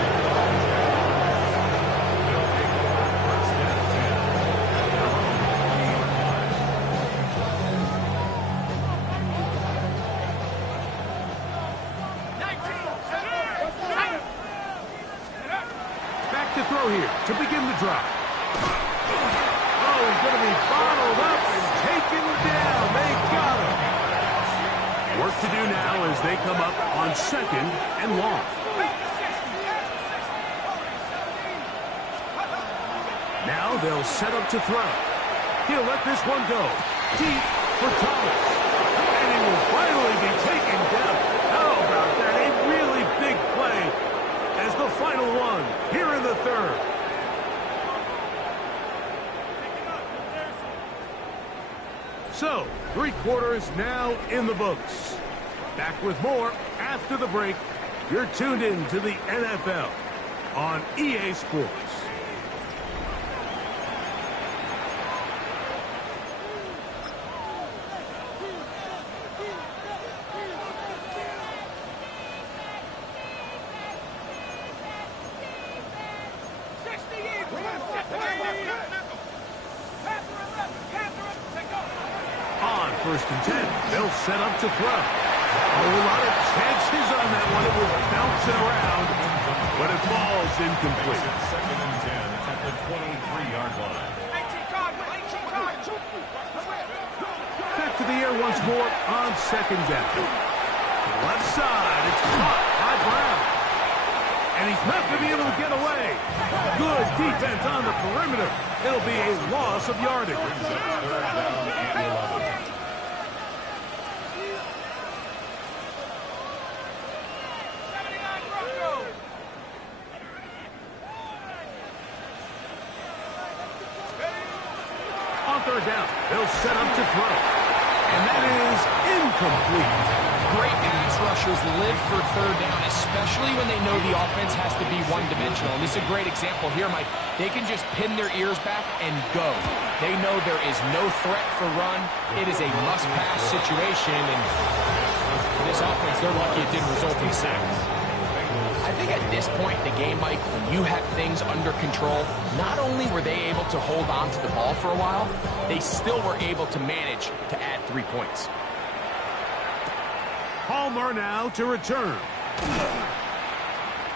Back to throw here to begin the drive. Oh, he's going to be bottled up and taken down. They got him. Work to do now as they come up on second and long. Now they'll set up to throw. He'll let this one go. Deep for Thomas. And he will finally be taken down. How about that? A really big play as the final one here in the 3rd. So, 3 quarters now in the books. Back with more after the break. You're tuned in to the NFL on EA Sports. On first and 10, they'll set up to throw. A lot of chances on that one. It was bouncing around, but it falls incomplete. Second and 10 at the 23-yard line. Back to the air once more on second down. Left side, it's caught by Brown. And And he's not going to be able to get away. Good defense on the perimeter. It'll be a loss of yardage. Third down and 11. On third down, they'll set up to throw. And that is incomplete. Great pass rushers live for third down, especially when they know the offense has to be one-dimensional. And this is a great example here, Mike. They can just pin their ears back and go. They know there is no threat for run. It is a must-pass situation. And for this offense, they're lucky it didn't result in a sack. I think at this point in the game, Mike, when you have things under control, not only were they able to hold on to the ball for a while, they still were able to manage to add 3 points. Palmer now to return.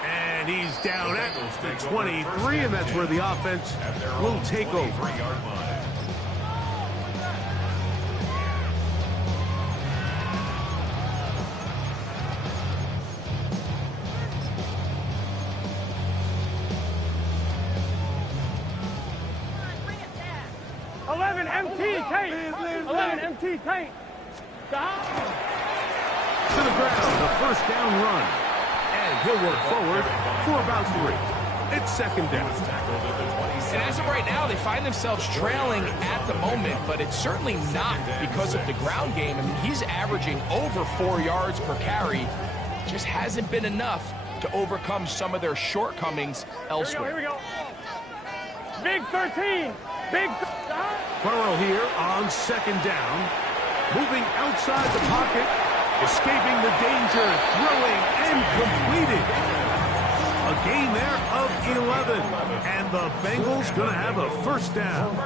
And he's down at the 23, and that's where the offense will take over. MT tight. To the ground, the first down run. And he'll work forward for about 3. It's second down. And as of right now, they find themselves trailing at the moment, but it's certainly not because of the ground game. I mean, he's averaging over 4 yards per carry. Just hasn't been enough to overcome some of their shortcomings elsewhere. Here we go. Big 13. Big. Burrow here on second down. Moving outside the pocket. Escaping the danger. Throwing and completed. A gain there of 11. And the Bengals going to have a first down.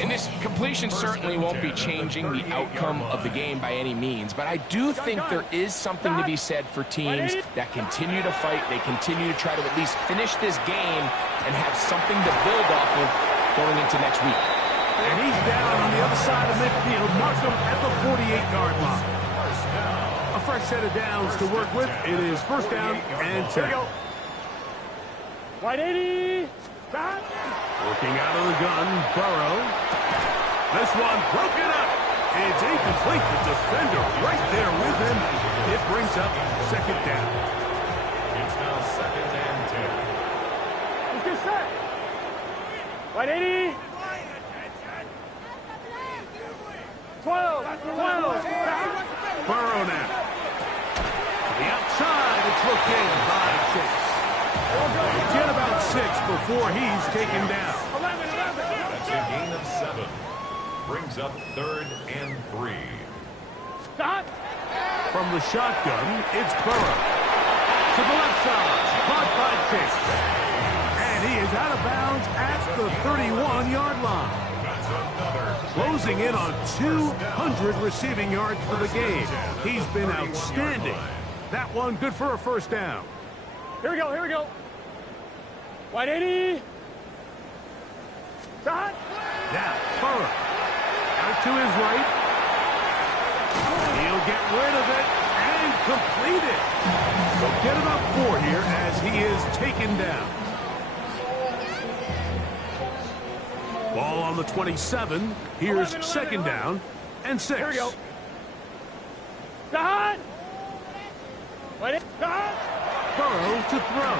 And this completion certainly won't be changing the outcome of the game by any means, but I do think there is something to be said for teams that continue to fight. They continue to try to at least finish this game and have something to build off of going into next week. And he's down on the other side of midfield. Mark him at the 48-yard line. A fresh set of downs to work with. It is first down and 10. Wide 80. Stop. Working out of the gun, Burrow. This one broken up. It's incomplete. The defender right there with him. It brings up second down. It's now second and 10. Let's get set. Wide 80. 12. Burrow now. To the outside. It's looked in by Chase. Get about 6 before he's taken down. 11. That's a gain of 7. Brings up third and 3. Stop. From the shotgun, it's Burrow. To the left side. Caught by Chase. And he is out of bounds at the 31-yard line. Closing in on 200 receiving yards for the game. He's been outstanding. That one good for a first down. Here we go. Wide 80. Shot. Now, Burrow. Out to his right. He'll get rid of it and complete it. So get it up 4 here as he is taken down. Ball on the 27. Here's second down and 6. Here we go. Shot. Wide 80. Shot. Burrow to throw.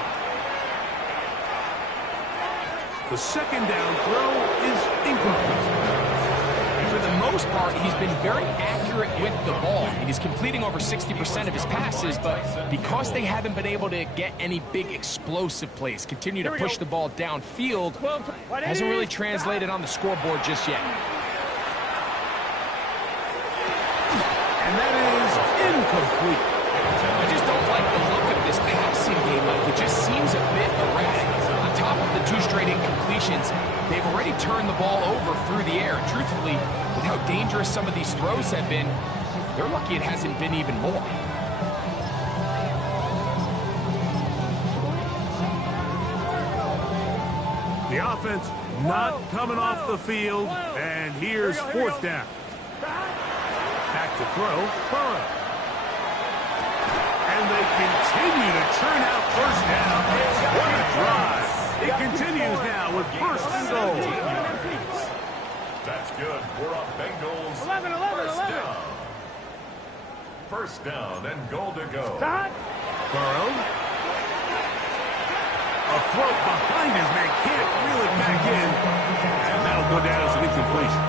The second down throw is incomplete. For the most part, he's been very accurate with the ball. He's completing over 60% of his passes, but because they haven't been able to get any big explosive plays, continue to push the ball downfield, hasn't really translated on the scoreboard just yet. And that is incomplete. I just don't like the look of this passing game. Like, it just seems a bit erratic. On top of the 2 straight incompletions, they've already turned the ball over through the air. And truthfully, with how dangerous some of these throws have been, they're lucky it hasn't been even more. The offense not coming off the field, and here's fourth down. Back to throw, Burrow. And they continue to churn out first down. What a drive. It continues now with first and goal. That's good. We're up Bengals. 11. Down. First down and goal to go. Burrow. A throw behind his man. Can't reel it back in. And that'll go down as an incompletion.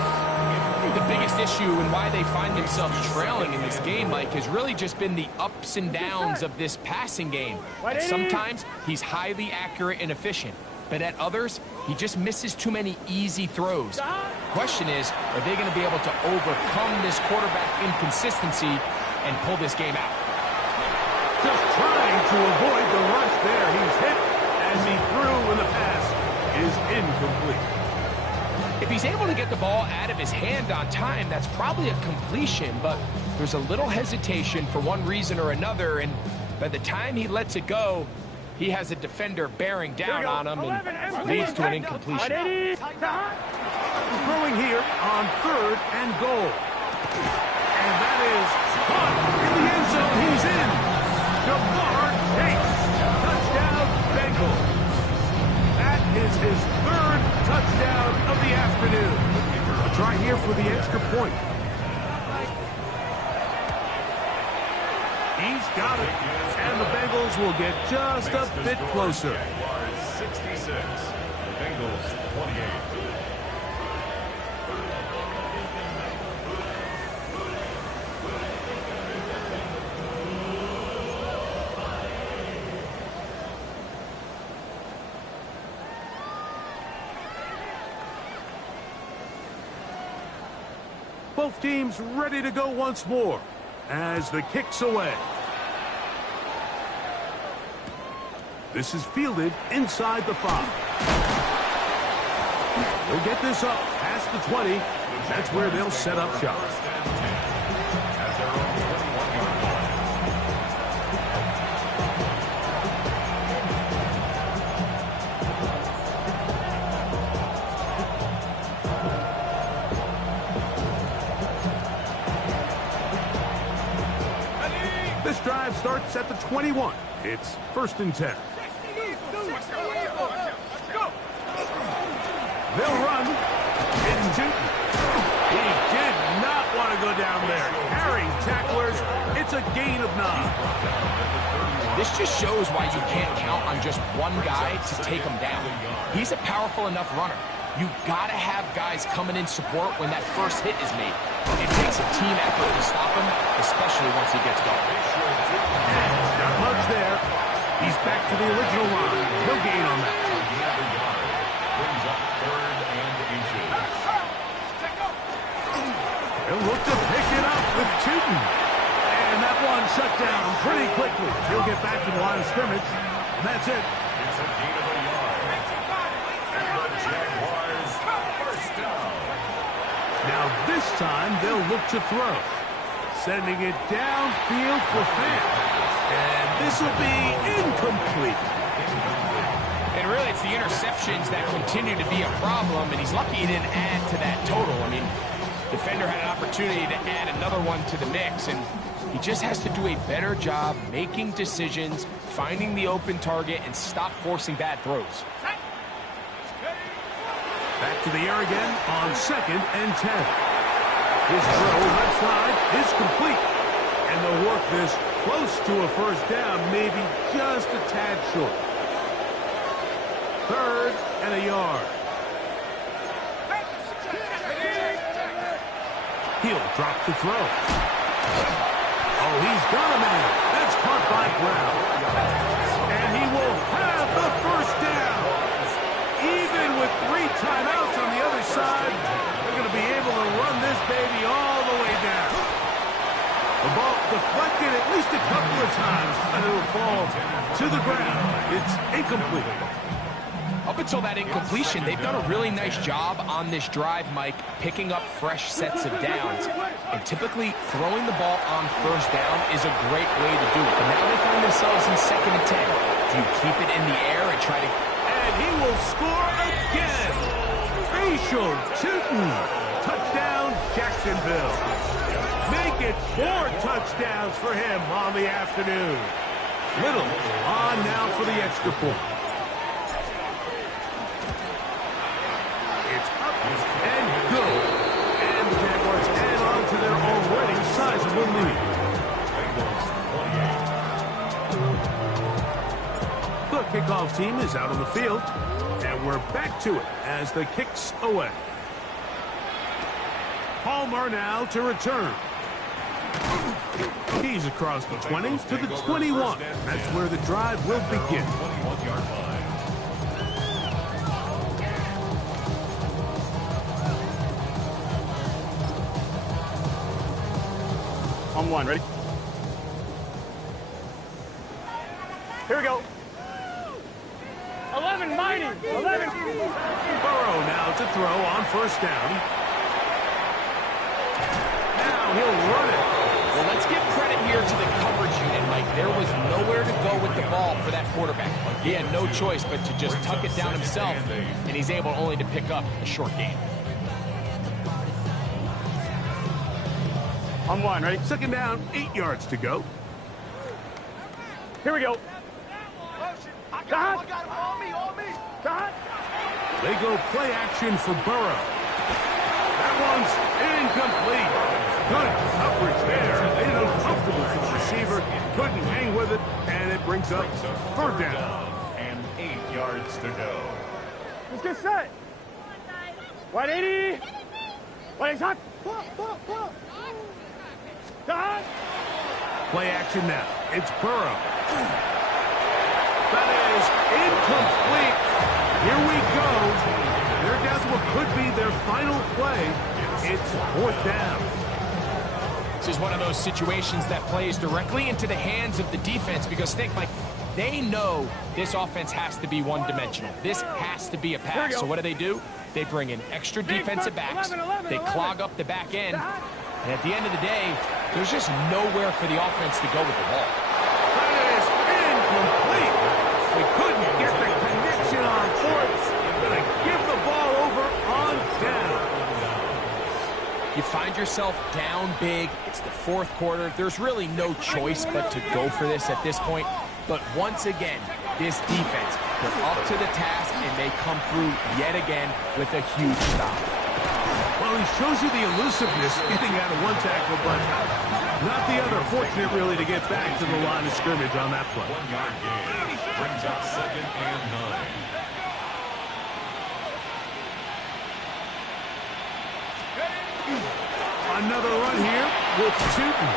The biggest issue and why they find themselves trailing in this game, Mike, has really just been the ups and downs of this passing game. Sometimes he's highly accurate and efficient, but at others, he just misses too many easy throws. Question is, are they going to be able to overcome this quarterback inconsistency and pull this game out? Just trying to avoid the rush there. He's hit as he threw when the pass is incomplete. If he's able to get the ball out of his hand on time, that's probably a completion, but there's a little hesitation for one reason or another, and by the time he lets it go, he has a defender bearing down on him and leads to an incompletion. Throwing here on third and goal. And that is caught in the end zone. He's in. Jamar Chase. Touchdown, Bengals. That is his third touchdown of the afternoon. A try here for the extra point. He's got it. And the Bengals will get just a bit closer. 66. Bengals 28. Both teams ready to go once more as the kick's away. This is fielded inside the 5. They'll get this up past the 20. That's where they'll set up shop. This drive starts at the 21. It's first and 10. They'll run. He did not want to go down there. Carrying tacklers. It's a gain of 9. This just shows why you can't count on just one guy to take him down. He's a powerful enough runner. You got to have guys coming in support when that first hit is made. It takes a team effort to stop him, especially once he gets going. Not much there. He's back to the original line. No gain on that. Brings up third and inches. He'll look to pick it up with Tootin. And that one shut down pretty quickly. He'll get back to the line of scrimmage. And that's it. It's a gain of a yard. And the Jaguars first down. Now this time they'll look to throw. Sending it downfield for Fant. And this will be incomplete. And really, it's the interceptions that continue to be a problem, and he's lucky he didn't add to that total. I mean, defender had an opportunity to add another one to the mix, and he just has to do a better job making decisions, finding the open target, and stop forcing bad throws. Back to the air again on second and 10. His throw left side is complete. And they'll work this close to a first down, maybe just a tad short. Third and a yard. He'll drop the throw. Oh, he's got a man. That's caught by Brown. And he will have the first down. Even with 3 timeouts on the other side, they're going to be able to run this baby all the way down. The ball deflected at least a couple of times, and it'll fall to the ground. It's incomplete. Up until that incompletion, they've done a really nice job on this drive, Mike, picking up fresh sets of downs. And typically, throwing the ball on first down is a great way to do it. But now they find themselves in second and 10. Do you keep it in the air and try to... And he will score again. Rachel Tootin Touchdown, Jacksonville. Make it 4 touchdowns for him on the afternoon. Little on now for the extra point. It's up and good. And the Jaguars add on to their already sizable lead. The kickoff team is out on the field, and we're back to it as the kick's away. Palmer now to return. He's across the 20 to the 21. That's where the drive will begin. On one, ready? Here we go. 11 mighty. 11. Burrow now to throw on first down. Now he'll run it. Well, let's give credit here to the coverage unit, Mike. There was nowhere to go with the ball for that quarterback. He had no choice but to just tuck it down himself, and he's able only to pick up a short gain. On one, ready? Second down, 8 yards to go. Here we go. I got him on me. They go play action for Burrow. That one's incomplete. Good coverage there. Made it uncomfortable for the receiver. Couldn't hang with it, and it brings up third down. And 8 yards to go. Let's get set. 180. 180 shot. Shot. Play action now. It's Burrow. That is incomplete. Here we go. They're down to what could be their final play. It's fourth down. This is one of those situations that plays directly into the hands of the defense because, think, Mike, they know this offense has to be one-dimensional. This has to be a pass. So what do? They bring in extra defensive backs. They clog up the back end. And at the end of the day, there's just nowhere for the offense to go with the ball. That is incomplete. They couldn't get the connection on fourth. Gonna give the ball over on down. You find yourself down big. It's the fourth quarter. There's really no choice but to go for this at this point. But once again, this defense, they're up to the task, and they come through yet again with a huge stop. Well, he shows you the elusiveness getting out of one tackle, but not the other. Fortunate, really, to get back to the line of scrimmage on that play. 1 yard gain brings up 2nd and 9. Another run here with Tootin.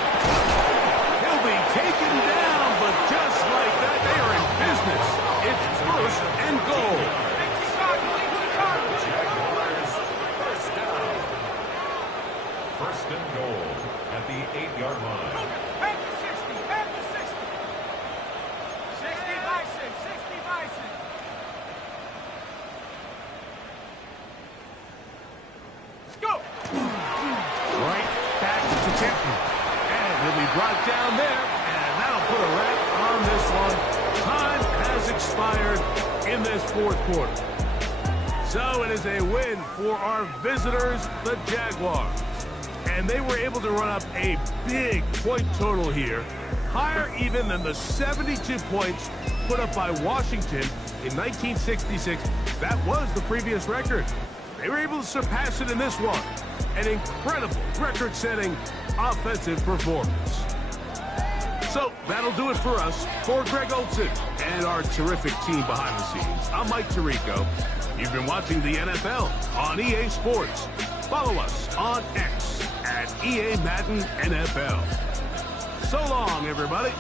He'll be taken down, but just like that, they are in business. It's first and goal. Jaguars, first down. First and goal at the 8-yard line. Back to 60. 60 Bison. Let's go. Right back to Tootin. And he'll be brought down there, and that'll put a wrap on this one. Time has expired in this fourth quarter. So it is a win for our visitors, the Jaguars. And they were able to run up a big point total here, higher even than the 72 points put up by Washington in 1966. That was the previous record. They were able to surpass it in this one. An incredible record-setting offensive performance. So that'll do it for us. For Greg Olson and our terrific team behind the scenes, I'm Mike Tirico. You've been watching the NFL on EA Sports. Follow us on X at EA Madden NFL. So long, everybody.